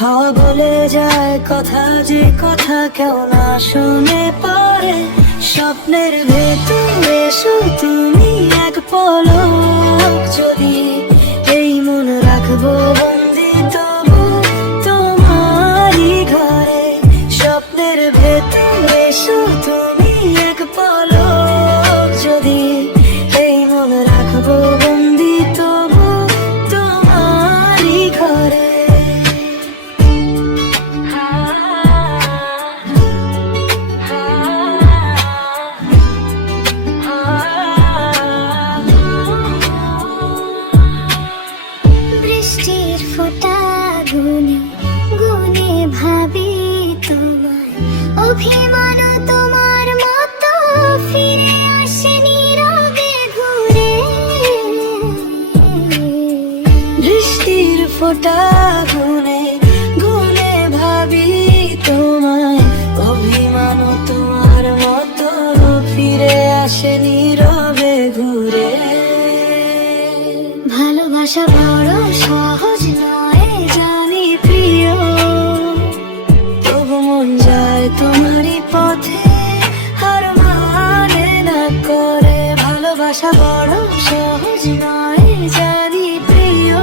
হাওয়া বলে যায় কথা, যে কথা কেউ না শুনে পারে। স্বপ্নের ভেতরে এসো তুমি এক পলক, যদি এই মন রাখবো বন্দি তবু তোমারই ঘরে। স্বপ্নের ভেতরে এসো তুমি এক পলক, যদি এই মন রাখবো বন্দি তবু তোমারই ঘরে। বৃষ্টির ফোঁটা গুনে গুনে ভাবি তোমায়, অভিমান তোমার মতো ফিরে আসে নীরবে ঘুরে। বৃষ্টির ফোঁটা গুনে গুনে ভাবি তোমায়, অভিমান তোমার মতো ফিরে আসে নীরবে ঘুরে। ভালোবাসা বড় সহজ নয় জানি প্রিয়, তবু মন যায় তোমারই পথে, হার মানে না করে। ভালোবাসা বড় সহজ নয় জানি প্রিয়,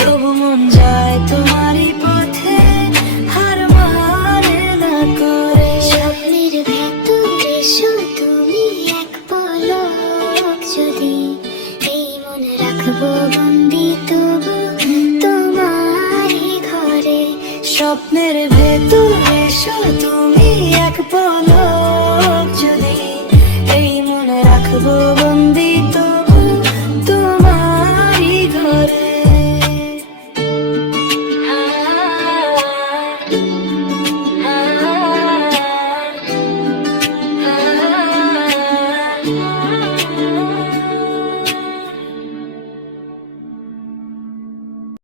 তবু মন যায় তোমারই পথে, হার মানে না করে। স্বপ্নের ভেতরে এসো তুমি এক পলক, যদি এই মন রাখবো বন্দি তবু তোমারই ঘরে। স্বপ্নের ভেতর এসো তুমি এক পলক,